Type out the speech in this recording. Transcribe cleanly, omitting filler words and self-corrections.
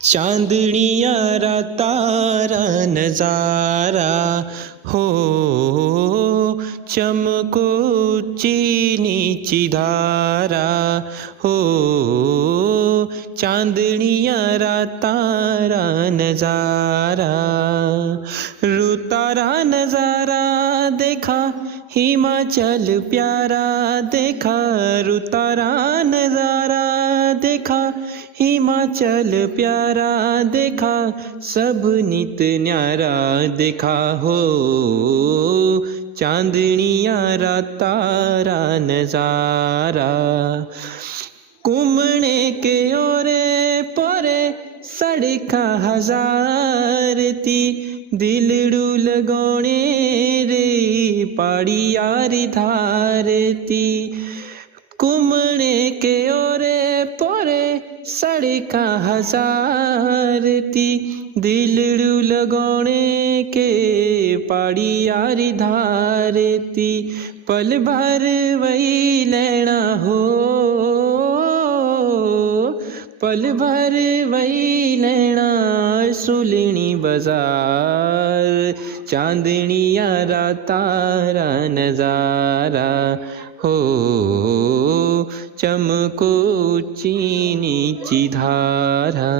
चांदनिया तारा नजारा हो, चमको नीची धारा हो। चांदनिया तारा नजारा, तारा नजारा देखा हिमाचल प्यारा देखा, तारा नजारा देखा हिमाचल प्यारा देखा, सब नित न्यारा देखा हो। चांदनिया तारा नजारा, कुमने के ओरे पोरे सड़का हजार थी, दिलड़ू लगोने रे पाड़ी यारी धारती। कुमने के ओरे पोरे सड़का हजार थी, दिलड़ू लगोने के पाड़ी यारी धारती। पल भर वही लेना हो, पल भर वही लेना सुलनी बाजार। चांदनिया तारा नजारा हो, चमको नीची धारा।